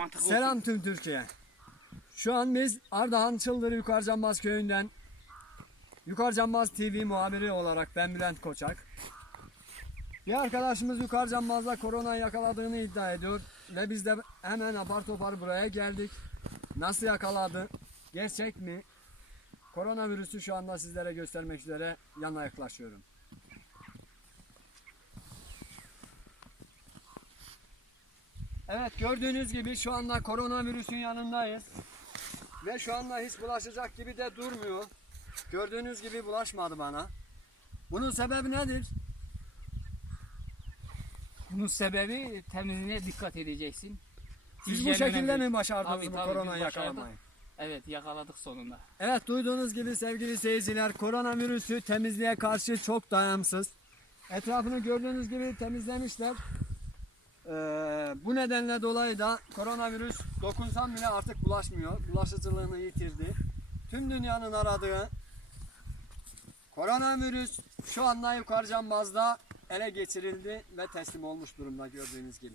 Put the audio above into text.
mantıklı Selam olsun. tüm Türkiye. Şu an biz Ardahan Çıldır Yukarıcanmaz köyünden Yukarıcanmaz TV muhabiri olarak ben Bülent Koçak. Bir arkadaşımız Yukarıcanmaz'da korona yakaladığını iddia ediyor ve biz de hemen apar topar buraya geldik. Nasıl yakaladı? Gerçek mi? Koronavirüsü şu anda sizlere göstermek üzere yana yaklaşıyorum. Evet gördüğünüz gibi şu anda koronavirüsün yanındayız. Ve şu anda hiç bulaşacak gibi de durmuyor. Gördüğünüz gibi bulaşmadı bana. Bunun sebebi nedir? Bunun sebebi temizliğine dikkat edeceksin. Siz bu şekilde önemli. mi başardınız Tabii, bu tabii, koronayı yakalamayı? Evet yakaladık sonunda. Evet duyduğunuz gibi sevgili seyirciler koronavirüsü temizliğe karşı çok dayanımsız. Etrafını gördüğünüz gibi temizlemişler. Ee, bu nedenle dolayı da koronavirüs dokunsam bile artık bulaşmıyor. Bulaşıcılığını yitirdi. Tüm dünyanın aradığı koronavirüs şu anda yukarı cambazda ele geçirildi ve teslim olmuş durumda gördüğünüz gibi.